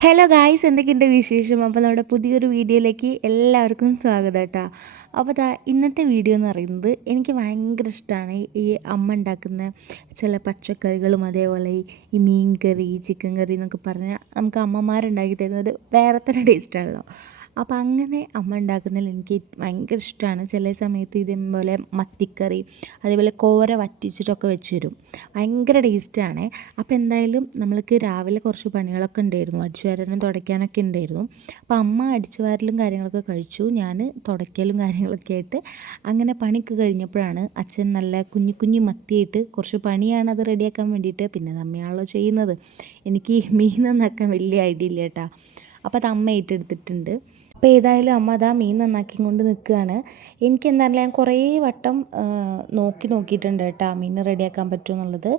Hello guys എന്തൊക്കെയുണ്ട് വിശേഷം? അപ്പോൾ നമ്മുടെ പുതിയൊരു വീഡിയോയിലേക്ക് എല്ലാവർക്കും സ്വാഗതം കേട്ടോ. അപ്പോൾ ദാ ഇന്നത്തെ വീഡിയോ എന്ന് പറയുന്നത് എനിക്ക് ഭയങ്കര ഇഷ്ടമാണ് ഈ അമ്മ ഉണ്ടാക്കുന്ന ചില പച്ചക്കറികളും അതേപോലെ ഈ മീൻ കറി ചിക്കൻ കറി എന്നൊക്കെ പറഞ്ഞാൽ നമുക്ക് അമ്മമാരുണ്ടാക്കി തരുന്നത് വേറെ തന്നെ ടേസ്റ്റാണല്ലോ അപ്പോൾ അങ്ങനെ അമ്മ ഉണ്ടാക്കുന്നതിൽ എനിക്ക് ഭയങ്കര ഇഷ്ടമാണ് ചില സമയത്ത് ഇതേപോലെ മത്തിക്കറി അതേപോലെ കോര വറ്റിച്ചിട്ടൊക്കെ വെച്ച് തരും ഭയങ്കര ടേസ്റ്റാണ് അപ്പോൾ എന്തായാലും നമ്മൾക്ക് രാവിലെ കുറച്ച് പണികളൊക്കെ ഉണ്ടായിരുന്നു. അടിച്ചു വാരാനും തുടയ്ക്കാനൊക്കെ ഉണ്ടായിരുന്നു. അപ്പോൾ അമ്മ അടിച്ചു വാരലും കാര്യങ്ങളൊക്കെ കഴിച്ചു. ഞാൻ തുടയ്ക്കലും കാര്യങ്ങളൊക്കെ ആയിട്ട് അങ്ങനെ പണിക്ക് കഴിഞ്ഞപ്പോഴാണ് അച്ഛൻ നല്ല കുഞ്ഞു കുഞ്ഞു മത്തിയിട്ട് കുറച്ച് പണിയാണ് അത് റെഡിയാക്കാൻ വേണ്ടിയിട്ട് പിന്നെ നമ്മയാണല്ലോ ചെയ്യുന്നത്. എനിക്ക് മീൻ നന്നാക്കാൻ വലിയ ഐഡിയ ഇല്ല കേട്ടോ. അപ്പോൾ അത് അമ്മ ഏറ്റെടുത്തിട്ടുണ്ട്. അപ്പോൾ ഏതായാലും അമ്മ അതാ മീൻ നന്നാക്കി കൊണ്ട് നിൽക്കുകയാണ് എനിക്ക് എന്തായാലും ഞാൻ കുറേ വട്ടം നോക്കി നോക്കിയിട്ടുണ്ട് കേട്ടോ മീൻ റെഡിയാക്കാൻ പറ്റുമെന്നുള്ളത്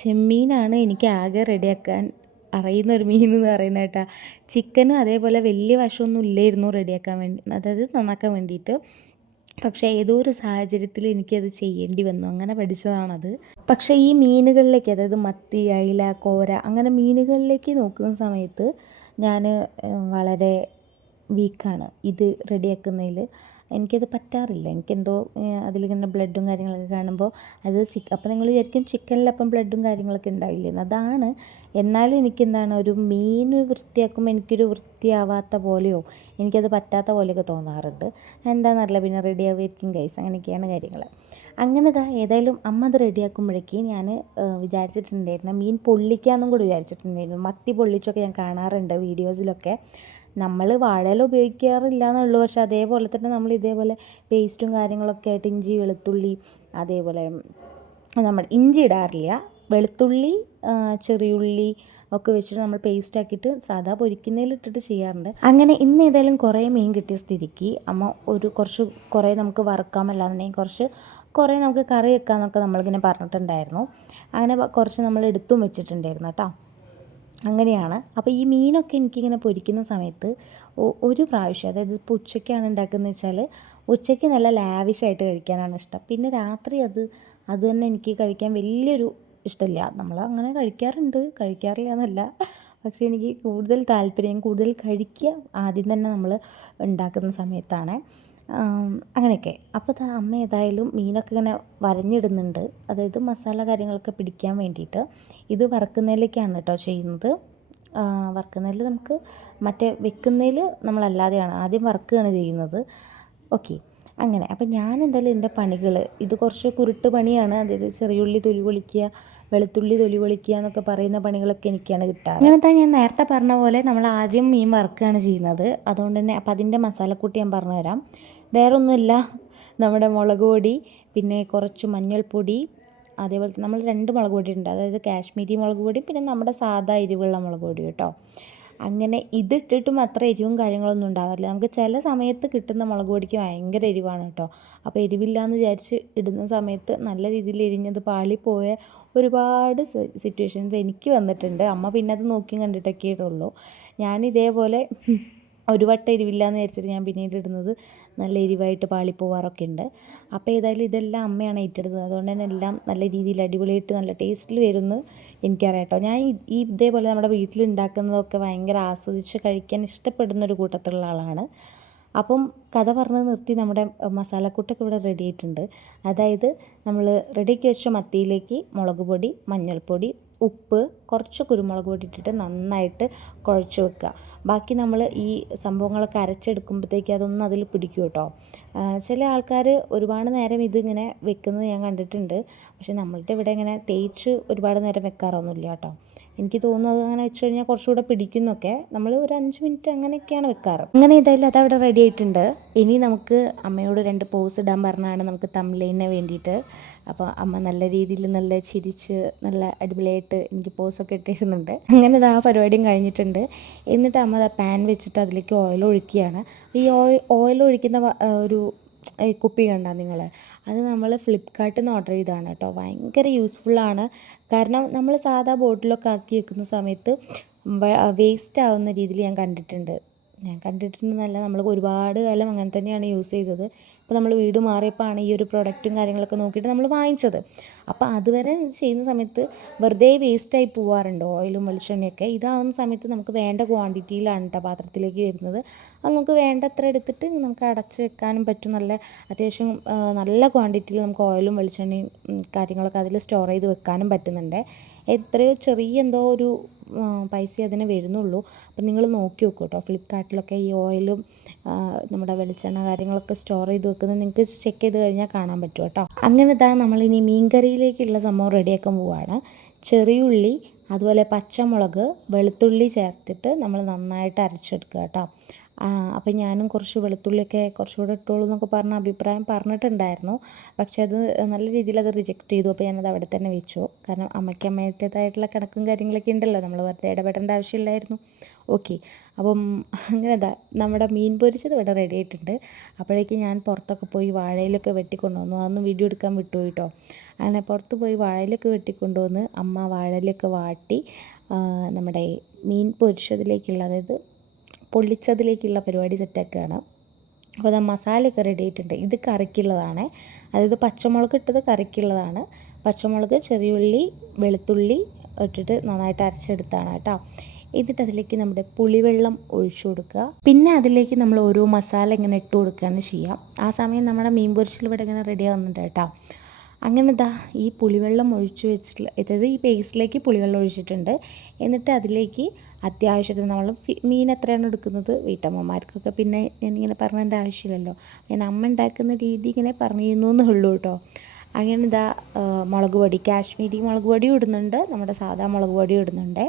ചെമ്മീനാണ് എനിക്ക് ആകെ റെഡിയാക്കാൻ അറിയുന്ന ഒരു മീൻ എന്ന് പറയുന്നത് കേട്ടോ. ചിക്കനും അതേപോലെ വലിയ വശമൊന്നും ഇല്ലായിരുന്നു റെഡിയാക്കാൻ വേണ്ടി അതായത് നന്നാക്കാൻ വേണ്ടിയിട്ട്. പക്ഷേ ഏതോ ഒരു സാഹചര്യത്തിൽ എനിക്കത് ചെയ്യേണ്ടി വന്നു. അങ്ങനെ പഠിച്ചതാണത്. പക്ഷേ ഈ മീനുകളിലേക്ക് അതായത് മത്തി അയില കോര അങ്ങനെ മീനുകളിലേക്ക് നോക്കുന്ന സമയത്ത് ഞാൻ വളരെ വീക്കാണ് ഇത് റെഡിയാക്കുന്നതിൽ എനിക്കത് പറ്റാറില്ല. എനിക്കെന്തോ അതിലിങ്ങനെ ബ്ലഡും കാര്യങ്ങളൊക്കെ കാണുമ്പോൾ അത് ചിക്ക അപ്പോൾ നിങ്ങൾ വിചാരിക്കും ചിക്കനിലപ്പം ബ്ലഡും കാര്യങ്ങളൊക്കെ ഉണ്ടാവില്ലെന്ന്. അതാണ്. എന്നാലും എനിക്കെന്താണ് ഒരു മീൻ വൃത്തിയാക്കുമ്പോൾ എനിക്കൊരു വൃത്തിയാവാത്ത പോലെയോ എനിക്കത് പറ്റാത്ത പോലെയൊക്കെ തോന്നാറുണ്ട്. എന്താണെന്നറിയില്ല പിന്നെ റെഡി ആവുമായിരിക്കും ഗൈസ് അങ്ങനെയൊക്കെയാണ് കാര്യങ്ങൾ അങ്ങനെ ഇതാ ഏതായാലും അമ്മ അത് റെഡിയാക്കുമ്പോഴേക്ക് ഞാൻ വിചാരിച്ചിട്ടുണ്ടായിരുന്നു. മീൻ പൊള്ളിക്കാമെന്നും കൂടി വിചാരിച്ചിട്ടുണ്ടായിരുന്നു. മത്തി പൊള്ളിച്ചൊക്കെ ഞാൻ കാണാറുണ്ട് വീഡിയോസിലൊക്കെ. നമ്മൾ വാഴയില ഉപയോഗിക്കാറില്ല എന്നുള്ളൂ പക്ഷെ അതേപോലെ തന്നെ നമ്മൾ ഇതേപോലെ പേസ്റ്റും കാര്യങ്ങളൊക്കെ ആയിട്ട് ഇഞ്ചി വെളുത്തുള്ളി അതേപോലെ നമ്മൾ ഇഞ്ചി ഇടാറില്ല. വെളുത്തുള്ളി ചെറിയുള്ളി ഒക്കെ വെച്ചിട്ട് നമ്മൾ പേസ്റ്റ് ആക്കിയിട്ട് സാധാ പൊരിക്കുന്നതിൽ ഇട്ടിട്ട് ചെയ്യാറുണ്ട്. അങ്ങനെ ഇന്ന് ഏതായാലും കുറേ മീൻ കിട്ടിയ സ്ഥിതിക്ക് അമ്മ ഒരു കുറച്ച് കുറേ നമുക്ക് വറുക്കാമല്ലാന്നുണ്ടെങ്കിൽ കുറച്ച് കുറേ നമുക്ക് കറി വെക്കാമെന്നൊക്കെ നമ്മളിങ്ങനെ പറഞ്ഞിട്ടുണ്ടായിരുന്നു. അങ്ങനെ കുറച്ച് നമ്മൾ എടുത്തും വെച്ചിട്ടുണ്ടായിരുന്നു കേട്ടോ. അങ്ങനെയാണ്. അപ്പോൾ ഈ മീനൊക്കെ എനിക്കിങ്ങനെ പൊരിക്കുന്ന സമയത്ത് ഒരു പ്രാവശ്യം അതായത് ഇപ്പോൾ ഉച്ചയ്ക്കാണ് ഉണ്ടാക്കുന്നത് വെച്ചാൽ ഉച്ചയ്ക്ക് നല്ല ലാവിഷായിട്ട് കഴിക്കാനാണ് ഇഷ്ടം. പിന്നെ രാത്രി അത് അത് തന്നെ എനിക്ക് കഴിക്കാൻ വലിയൊരു ഇഷ്ടമില്ല നമ്മൾ അങ്ങനെ കഴിക്കാറുണ്ട്. കഴിക്കാറില്ല എന്നല്ല. പക്ഷേ എനിക്ക് കൂടുതൽ താല്പര്യം കൂടുതൽ കഴിക്കുക ആദ്യം തന്നെ നമ്മൾ ഉണ്ടാക്കുന്ന സമയത്താണ്. അങ്ങനെയൊക്കെ. അപ്പോൾ അമ്മ ഏതായാലും മീനൊക്കെ ഇങ്ങനെ വരഞ്ഞിടുന്നുണ്ട്. അതായത് മസാല കാര്യങ്ങളൊക്കെ പിടിക്കാൻ വേണ്ടിയിട്ട്. ഇത് വറക്കുന്നതിലേക്കാണ് കേട്ടോ ചെയ്യുന്നത്. വറക്കുന്നതിൽ നമുക്ക് മറ്റേ വെക്കുന്നതിൽ നമ്മളല്ലാതെയാണ്. ആദ്യം വറക്കുകയാണ് ചെയ്യുന്നത്. ഓക്കെ. അങ്ങനെ. അപ്പം ഞാൻ എന്തായാലും എന്റെ പണികൾ ഇത് കുറച്ച് കുരുട്ട് പണിയാണ്. അതായത് ചെറിയുള്ളി തൊലി പൊളിക്കുക വെളുത്തുള്ളി തൊലി പൊളിക്കുക എന്നൊക്കെ പറയുന്ന പണികളൊക്കെ എനിക്കാണ് കിട്ടാറ്. അങ്ങനത്തെ ഞാൻ നേരത്തെ പറഞ്ഞ പോലെ നമ്മൾ ആദ്യം മീൻ വറുക്കുകയാണ് ചെയ്യുന്നത്. അതുകൊണ്ട് തന്നെ അപ്പം അതിന്റെ മസാലക്കൂട്ട് ഞാൻ പറഞ്ഞുതരാം. വേറൊന്നുമില്ല. നമ്മുടെ മുളക് പൊടി പിന്നെ കുറച്ച് മഞ്ഞൾപ്പൊടി അതേപോലെ നമ്മൾ രണ്ട് മുളക് പൊടി ഉണ്ട് അതായത് കാശ്മീരി മുളക് പൊടി പിന്നെ നമ്മുടെ സാധാ എരിവുള്ള മുളക് പൊടി കേട്ടോ. അങ്ങനെ ഇതിട്ടിട്ടും അത്ര എരിവും കാര്യങ്ങളൊന്നും ഉണ്ടാവാറില്ല. നമുക്ക് ചില സമയത്ത് കിട്ടുന്ന മുളക് പൊടിക്ക് ഭയങ്കര എരിവാണ് കേട്ടോ. അപ്പോൾ എരിവില്ല എന്ന് വിചാരിച്ച് ഇടുന്ന സമയത്ത് നല്ല രീതിയിൽ എരിഞ്ഞത് പാളിപ്പോയ ഒരുപാട് സിറ്റുവേഷൻസ് എനിക്ക് വന്നിട്ടുണ്ട്. അമ്മ പിന്നെ അത് നോക്കിയും കണ്ടിട്ടൊക്കെ ഉള്ളൂ. ഞാൻ ഇതേപോലെ ഒരു വട്ടം എരിവില്ലാന്ന് വിചാരിച്ചിട്ട് ഞാൻ പിന്നീട് ഇടുന്നത് നല്ല എരിവായിട്ട് പാളിപ്പോവാറൊക്കെ ഉണ്ട്. അപ്പോൾ ഏതായാലും ഇതെല്ലാം അമ്മയാണ് ഏറ്റെടുത്തത്. അതുകൊണ്ട് തന്നെ എല്ലാം നല്ല രീതിയിൽ അടിപൊളിയായിട്ട് നല്ല ടേസ്റ്റിൽ വരുമെന്ന് എനിക്കറിയാം കേട്ടോ. ഞാൻ ഈ ഇതേപോലെ നമ്മുടെ വീട്ടിൽ ഉണ്ടാക്കുന്നതൊക്കെ ഭയങ്കര ആസ്വദിച്ച് കഴിക്കാൻ ഇഷ്ടപ്പെടുന്ന ഒരു കൂട്ടത്തിലുള്ള ആളാണ്. അപ്പം കഥ പറഞ്ഞ് നിർത്തി നമ്മുടെ മസാലക്കൂട്ടൊക്കെ ഇവിടെ റെഡി ആയിട്ടുണ്ട്. അതായത് നമ്മൾ റെഡിയാക്കി വെച്ച മത്തിയിലേക്ക് മുളക് പൊടി മഞ്ഞൾപ്പൊടി ഉപ്പ് കുറച്ച് കുരുമുളക് പൊടി ഇട്ടിട്ട് നന്നായിട്ട് കുഴച്ച് വെക്കുക. ബാക്കി നമ്മൾ ഈ സംഭവങ്ങളൊക്കെ അരച്ചെടുക്കുമ്പോഴത്തേക്ക് അതൊന്നും അതിൽ പിടിക്കും കേട്ടോ. ചില ആൾക്കാർ ഒരുപാട് നേരം ഇതിങ്ങനെ വെക്കുന്നത് ഞാൻ കണ്ടിട്ടുണ്ട്. പക്ഷെ നമ്മളുടെ ഇവിടെ ഇങ്ങനെ തേച്ച് ഒരുപാട് നേരം വെക്കാറൊന്നുമില്ല കേട്ടോ. എനിക്ക് തോന്നുന്നു അത് അങ്ങനെ വെച്ച് കഴിഞ്ഞാൽ കുറച്ചുകൂടെ പിടിക്കുന്നൊക്കെ. നമ്മൾ ഒരു അഞ്ച് മിനിറ്റ് അങ്ങനെയൊക്കെയാണ് വെക്കാറ്. അങ്ങനെ ഏതായാലും അതവിടെ റെഡി ആയിട്ടുണ്ട്. ഇനി നമുക്ക് അമ്മയോട് രണ്ട് പോസ് ഇടാൻ പറഞ്ഞാണ് നമുക്ക് തമ്മിലിന് വേണ്ടിയിട്ട്. അപ്പോൾ അമ്മ നല്ല രീതിയിൽ നല്ല ചിരിച്ച് നല്ല അടിപൊളിയായിട്ട് എനിക്ക് പോസൊക്കെ ഇട്ടിരുന്നുണ്ട്. അങ്ങനെ ആ പരിപാടിയും കഴിഞ്ഞിട്ടുണ്ട്. എന്നിട്ട് അമ്മ പാൻ വെച്ചിട്ട് അതിലേക്ക് ഓയിൽ ഒഴിക്കുകയാണ്. ഈ ഓയിൽ ഒഴിക്കുന്ന ഒരു കുപ്പി കണ്ട നിങ്ങൾ അത് നമ്മൾ ഫ്ലിപ്പ്കാർട്ടിൽ നിന്ന് ഓർഡർ ചെയ്തതാണ് കേട്ടോ. ഭയങ്കര യൂസ്ഫുള്ളാണ് കാരണം നമ്മൾ സാധാ ബോട്ടിലൊക്കെ ആക്കി വെക്കുന്ന സമയത്ത് വേസ്റ്റ് ആവുന്ന രീതിയിൽ ഞാൻ കണ്ടിട്ടുണ്ട്. ഞാൻ കണ്ടിട്ടുണ്ടെന്നല്ല നമ്മൾ ഒരുപാട് കാലം അങ്ങനെ തന്നെയാണ് യൂസ് ചെയ്തത്. അപ്പോൾ നമ്മൾ വീട് മാറിയപ്പോഴാണ് ഈ ഒരു പ്രൊഡക്റ്റും കാര്യങ്ങളൊക്കെ നോക്കിയിട്ട് നമ്മൾ വാങ്ങിച്ചത്. അപ്പോൾ അതുവരെ ചെയ്യുന്ന സമയത്ത് വെറുതെ വേസ്റ്റായി പോവാറുണ്ട് ഓയിലും വെളിച്ചെണ്ണയൊക്കെ. ഇതാകുന്ന സമയത്ത് നമുക്ക് വേണ്ട ക്വാണ്ടിറ്റിയിലാണ് കേട്ടോ പാത്രത്തിലേക്ക് വരുന്നത്. അത് നമുക്ക് വേണ്ടത്ര എടുത്തിട്ട് നമുക്ക് അടച്ചു വെക്കാനും പറ്റും. നല്ല അത്യാവശ്യം നല്ല ക്വാണ്ടിറ്റിയിൽ നമുക്ക് ഓയിലും വെളിച്ചെണ്ണയും കാര്യങ്ങളൊക്കെ അതിൽ സ്റ്റോർ ചെയ്ത് വെക്കാനും പറ്റുന്നുണ്ട്. എത്രയോ ചെറിയ എന്തോ ഒരു പൈസ അതിന് വരുന്നുള്ളൂ. അപ്പം നിങ്ങൾ നോക്കി നോക്കൂ കേട്ടോ ഫ്ലിപ്കാർട്ടിലൊക്കെ ഈ ഓയിലും നമ്മുടെ വെളിച്ചെണ്ണ കാര്യങ്ങളൊക്കെ സ്റ്റോർ ചെയ്ത് വെക്കുന്നത് നിങ്ങൾക്ക് ചെക്ക് ചെയ്ത് കഴിഞ്ഞാൽ കാണാൻ പറ്റും കേട്ടോ. അങ്ങനെ ഇതാ നമ്മളിനി മീൻകറിയിലേക്കുള്ള സംഭവം റെഡിയാക്കാൻ പോവുകയാണ് ചെറിയുള്ളി അതുപോലെ പച്ചമുളക് വെളുത്തുള്ളി ചേർത്തിട്ട് നമ്മൾ നന്നായിട്ട് അരച്ചെടുക്കുക കേട്ടോ. അപ്പം ഞാനും കുറച്ച് വെളുത്തുള്ളിയൊക്കെ കുറച്ചുകൂടെ ഇട്ടോളൂ എന്നൊക്കെ പറഞ്ഞ അഭിപ്രായം പറഞ്ഞിട്ടുണ്ടായിരുന്നു. പക്ഷെ അത് നല്ല രീതിയിൽ അത് റിജക്റ്റ് ചെയ്തു. അപ്പോൾ ഞാനത് അവിടെ തന്നെ വെച്ചു. കാരണം അമ്മയ്ക്ക് അമ്മയുടേതായിട്ടുള്ള കണക്കും കാര്യങ്ങളൊക്കെ ഉണ്ടല്ലോ. നമ്മൾ വെറുതെ ഇടപെടേണ്ട ആവശ്യമില്ലായിരുന്നു. ഓക്കെ അപ്പം അങ്ങനെ ഇതാ നമ്മുടെ മീൻ പൊരിച്ചത് ഇവിടെ റെഡി ആയിട്ടുണ്ട്. അപ്പോഴേക്കും ഞാൻ പുറത്തൊക്കെ പോയി വാഴയിലൊക്കെ വെട്ടിക്കൊണ്ടുവന്നു. അതൊന്നും വീഡിയോ എടുക്കാൻ വിട്ടു കേട്ടോ. അങ്ങനെ പുറത്ത് പോയി വാഴയിലൊക്കെ വെട്ടിക്കൊണ്ടുവന്ന് അമ്മ വാഴയിലൊക്കെ വാട്ടി നമ്മുടെ മീൻ പൊരിച്ചതിലേക്കുള്ള അതായത് പൊള്ളിച്ചതിലേക്കുള്ള പരിപാടി സെറ്റാക്കുകയാണ് അപ്പോൾ അത് മസാലയൊക്കെ റെഡി ആയിട്ടുണ്ട്. ഇത് കറിക്കുള്ളതാണ്. അതായത് പച്ചമുളക് ഇട്ടത് കറിക്കുള്ളതാണ്. പച്ചമുളക് ചെറിയുള്ളി വെളുത്തുള്ളി ഇട്ടിട്ട് നന്നായിട്ട് അരച്ചെടുത്താണ് കേട്ടോ. എന്നിട്ട് അതിലേക്ക് നമ്മുടെ പുളിവെള്ളം ഒഴിച്ചു കൊടുക്കുക. പിന്നെ അതിലേക്ക് നമ്മൾ ഓരോ മസാല ഇങ്ങനെ ഇട്ട് കൊടുക്കുകയാണ് ചെയ്യുക. ആ സമയം നമ്മുടെ മീൻ പൊരിച്ചിൽ ഇവിടെ ഇങ്ങനെ റെഡി ആവുന്നുണ്ട് കേട്ടോ. അങ്ങനെ ഇതാ ഈ പുളിവെള്ളം ഒഴിച്ചു വെച്ചിട്ടുള്ള അതായത് ഈ പേസ്റ്റിലേക്ക് പുളിവെള്ളം ഒഴിച്ചിട്ടുണ്ട്. എന്നിട്ട് അതിലേക്ക് അത്യാവശ്യത്തിന് നമ്മൾ മീൻ എത്രയാണ് എടുക്കുന്നത്? വീട്ടമ്മമാർക്കൊക്കെ പിന്നെ ഞാനിങ്ങനെ പറഞ്ഞതിന്റെ ആവശ്യമില്ലല്ലോ. ഞാൻ അമ്മ ഉണ്ടാക്കുന്ന രീതി ഇങ്ങനെ പറഞ്ഞിരുന്നു എന്നുള്ളൂ കേട്ടോ. അങ്ങനെ ഇതാ മുളക് പൊടി കാശ്മീരി മുളക് പൊടി ഇടുന്നുണ്ട്. നമ്മുടെ സാധാ മുളക് പൊടി ഇടുന്നുണ്ട്.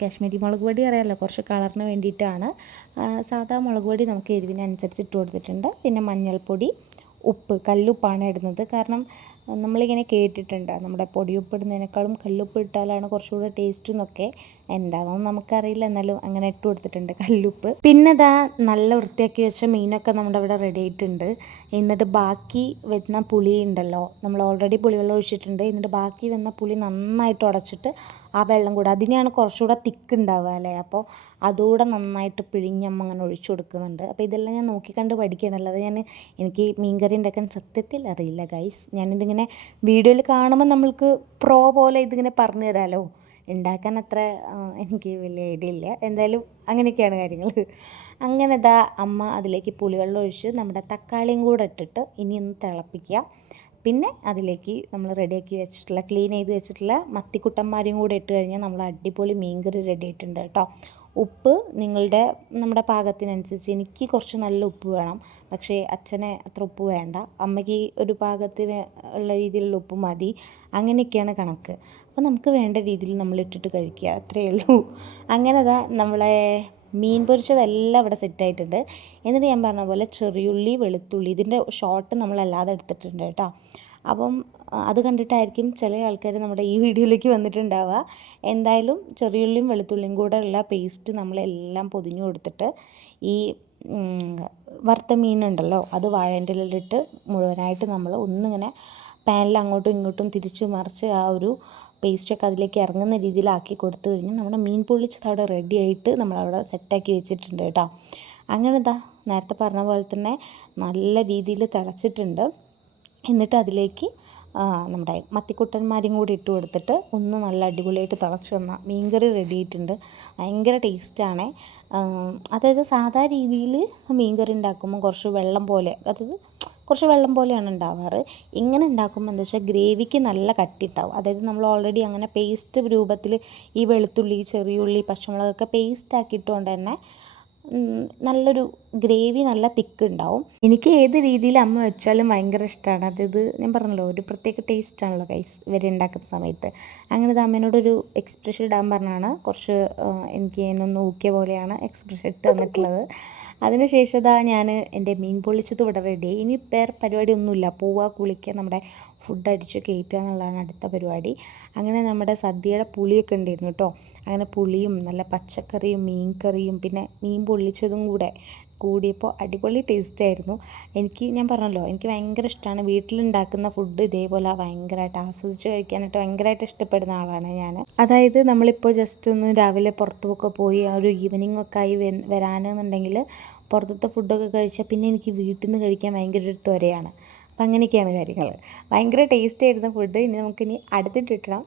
കാശ്മീരി മുളക് പൊടി അറിയാമല്ലോ കുറച്ച് കളറിന് വേണ്ടിയിട്ടാണ്. സാധാ മുളക് പൊടി നമുക്ക് എരിവിനനുസരിച്ച് ഇട്ട് കൊടുത്തിട്ടുണ്ട്. പിന്നെ മഞ്ഞൾപ്പൊടി ഉപ്പ് കല്ലുപ്പാണ് ഇടുന്നത്. കാരണം നമ്മളിങ്ങനെ കേട്ടിട്ടുണ്ട്. നമ്മുടെ പൊടിയുപ്പിടുന്നതിനേക്കാളും കല്ലുപ്പ് ഇട്ടാലാണ് കുറച്ചുകൂടെ ടേസ്റ്റ് എന്നൊക്കെ. എന്താണെന്ന് നമുക്കറിയില്ല. എന്നാലും അങ്ങനെ ഇട്ട് കൊടുത്തിട്ടുണ്ട് കല്ലുപ്പ്. പിന്നെ ഇതാ നല്ല വൃത്തിയാക്കി വെച്ച മീനൊക്കെ നമ്മുടെ ഇവിടെ റെഡി ആയിട്ടുണ്ട്. എന്നിട്ട് ബാക്കി വരുന്ന പുളി ഉണ്ടല്ലോ. നമ്മൾ ഓൾറെഡി പുളിവെള്ളം ഒഴിച്ചിട്ടുണ്ട്. എന്നിട്ട് ബാക്കി വന്ന പുളി നന്നായിട്ട് ഉടച്ചിട്ട് ആ വെള്ളം കൂടെ അതിനെയാണ് കുറച്ചുകൂടെ തിക്ക് ഉണ്ടാവുക അല്ലേ? അപ്പോൾ അതുകൂടെ നന്നായിട്ട് പിഴിഞ്ഞമ്മ അങ്ങനെ ഒഴിച്ചു കൊടുക്കുന്നുണ്ട്. അപ്പോൾ ഇതെല്ലാം ഞാൻ നോക്കിക്കണ്ട് പഠിക്കുകയാണ്. അല്ലാതെ ഞാൻ എനിക്ക് മീൻകറി ഉണ്ടാക്കാൻ സത്യത്തിൽ അറിയില്ല ഗൈസ് ഞാനിതിങ്ങനെ വീഡിയോയിൽ കാണുമ്പോൾ നമ്മൾക്ക് പ്രോ പോലെ ഇതിങ്ങനെ പറഞ്ഞു തരാമല്ലോ ഉണ്ടാക്കാൻ അത്ര എനിക്ക് വലിയ ഐഡിയ ഇല്ല. എന്തായാലും അങ്ങനെയൊക്കെയാണ് കാര്യങ്ങൾ. അങ്ങനെ ഇതാ അമ്മ അതിലേക്ക് പുളിവെള്ളം ഒഴിച്ച് നമ്മുടെ തക്കാളിയും കൂടെ ഇട്ടിട്ട് ഇനി ഒന്ന് തിളപ്പിക്കുക. പിന്നെ അതിലേക്ക് നമ്മൾ റെഡിയാക്കി വെച്ചിട്ടുള്ള ക്ലീൻ ചെയ്ത് വെച്ചിട്ടുള്ള മത്തിക്കുട്ടന്മാരെയും കൂടെ ഇട്ട് കഴിഞ്ഞാൽ നമ്മൾ അടിപൊളി മീൻകറി റെഡി ആയിട്ടുണ്ട് കേട്ടോ. ഉപ്പ് നിങ്ങളുടെ നമ്മുടെ പാകത്തിനനുസരിച്ച് എനിക്ക് കുറച്ച് നല്ല ഉപ്പ് വേണം. പക്ഷേ അച്ഛനെ അത്ര ഉപ്പ് വേണ്ട. അമ്മയ്ക്ക് ഒരു പാകത്തിന് ഉള്ള രീതിയിലുള്ള ഉപ്പ് മതി. അങ്ങനെയൊക്കെയാണ് കണക്ക്. അപ്പോൾ നമുക്ക് വേണ്ട രീതിയിൽ നമ്മൾ ഇട്ടിട്ട് കഴിക്കുക. അത്രയേ ഉള്ളൂ. അങ്ങനെ അതാ നമ്മളെ മീൻ പൊരിച്ചതെല്ലാം ഇവിടെ സെറ്റായിട്ടുണ്ട് എന്നിട്ട് ഞാൻ പറഞ്ഞ പോലെ ചെറിയുള്ളി വെളുത്തുള്ളി ഇതിന്റെ ഷോട്ട് നമ്മളല്ലാതെ എടുത്തിട്ടുണ്ട് കേട്ടോ. അപ്പം അത് കണ്ടിട്ടായിരിക്കും ചില ആൾക്കാർ നമ്മുടെ ഈ വീഡിയോയിലേക്ക് വന്നിട്ടുണ്ടാവുക. എന്തായാലും ചെറിയുള്ളിയും വെളുത്തുള്ളിയും കൂടെ ഉള്ള പേസ്റ്റ് നമ്മളെല്ലാം പൊതിഞ്ഞു കൊടുത്തിട്ട് ഈ വറുത്ത മീനുണ്ടല്ലോ അത് വാഴേന്റെ ഇലയിലിട്ട് മുഴുവനായിട്ട് നമ്മൾ ഒന്നിങ്ങനെ പാനിൽ അങ്ങോട്ടും ഇങ്ങോട്ടും തിരിച്ചു മറിച്ച് ആ ഒരു പേസ്റ്റൊക്കെ അതിലേക്ക് ഇറങ്ങുന്ന രീതിയിലാക്കി കൊടുത്തു കഴിഞ്ഞാൽ നമ്മുടെ മീൻ പൊള്ളിച്ചത് അവിടെ റെഡി ആയിട്ട് നമ്മളവിടെ സെറ്റാക്കി വെച്ചിട്ടുണ്ട് കേട്ടോ. അങ്ങനെ ഇതാ നേരത്തെ പറഞ്ഞ പോലെ തന്നെ നല്ല രീതിയിൽ തിളച്ചിട്ടുണ്ട്. എന്നിട്ട് അതിലേക്ക് നമ്മുടെ മത്തിക്കുട്ടന്മാരും കൂടി ഇട്ട് കൊടുത്തിട്ട് ഒന്ന് നല്ല അടിപൊളിയായിട്ട് തിളച്ച് വന്ന മീൻകറി റെഡി ആയിട്ടുണ്ട്. ഭയങ്കര ടേസ്റ്റാണ് അതായത് സാധാ രീതിയിൽ മീൻകറി ഉണ്ടാക്കുമ്പോൾ കുറച്ച് വെള്ളം പോലെ അതായത് കുറച്ച് വെള്ളം പോലെയാണ് ഉണ്ടാവാറ്. ഇങ്ങനെ ഉണ്ടാക്കുമ്പോൾ എന്താ വെച്ചാൽ ഗ്രേവിക്ക് നല്ല കട്ടി ഉണ്ടാവും. അതായത് നമ്മൾ ഓൾറെഡി അങ്ങനെ പേസ്റ്റ് രൂപത്തിൽ ഈ വെളുത്തുള്ളി ചെറിയുള്ളി പച്ചമുളകൊക്കെ പേസ്റ്റ് ആക്കിയിട്ടുകൊണ്ട് തന്നെ നല്ലൊരു ഗ്രേവി നല്ല തിക്ക് ഉണ്ടാവും എനിക്ക് ഏത് രീതിയിൽ അമ്മ വെച്ചാലും ഭയങ്കര ഇഷ്ടമാണ് അതായത് ഞാൻ പറഞ്ഞല്ലോ ഒരു പ്രത്യേക ടേസ്റ്റ് ആണല്ലോ കൈസ് ഇവർ ഉണ്ടാക്കുന്ന സമയത്ത്. അങ്ങനെ ഇത് അമ്മേനോടൊരു എക്സ്പ്രഷൻ ഇടാൻ പറഞ്ഞാണ്. കുറച്ച് എനിക്ക് എന്നൊന്ന് ഊക്കിയ പോലെയാണ് എക്സ്പ്രഷൻ ഇട്ട് തന്നിട്ടുള്ളത്. അതിനുശേഷം ഇതാ ഞാൻ എന്റെ മീൻ പൊള്ളിച്ചത് ഇവിടെ റെഡി ഇനി വേറെ പരിപാടി ഒന്നുമില്ല പോവുക കുളിക്കുക നമ്മുടെ ഫുഡ് അടിച്ച് കയറ്റുക എന്നുള്ളതാണ് അടുത്ത പരിപാടി. അങ്ങനെ നമ്മുടെ സദ്യയുടെ പുളിയൊക്കെ ഉണ്ടായിരുന്നു കേട്ടോ അങ്ങനെ പുളിയും നല്ല പച്ചക്കറിയും മീൻ കറിയും പിന്നെ മീൻ പൊള്ളിച്ചതും കൂടെ കൂടിയപ്പോൾ അടിപൊളി ടേസ്റ്റ് ആയിരുന്നു. എനിക്ക് ഞാൻ പറഞ്ഞല്ലോ എനിക്ക് ഭയങ്കര ഇഷ്ടമാണ് വീട്ടിലുണ്ടാക്കുന്ന ഫുഡ് ഇതേപോലെ ഭയങ്കരമായിട്ട് ആസ്വദിച്ച് കഴിക്കാനായിട്ട് ഭയങ്കരമായിട്ട് ഇഷ്ടപ്പെടുന്ന ആളാണ് ഞാൻ. അതായത് നമ്മളിപ്പോൾ ജസ്റ്റ് ഒന്ന് രാവിലെ പുറത്തുമൊക്കെ പോയി ഒരു ഈവനിങ് ഒക്കെ ആയി വരാനെന്നുണ്ടെങ്കിൽ പുറത്തത്തെ ഫുഡൊക്കെ കഴിച്ചാൽ പിന്നെ എനിക്ക് വീട്ടിൽ നിന്ന് കഴിക്കാൻ ഭയങ്കര ഒരു ത്വരയാണ്. അപ്പം അങ്ങനെയൊക്കെയാണ് കാര്യങ്ങൾ ഭയങ്കര ടേസ്റ്റ് ആയിരുന്നു ഫുഡ് ഇനി നമുക്കിനി അടുത്തിട്ട് കിട്ടണം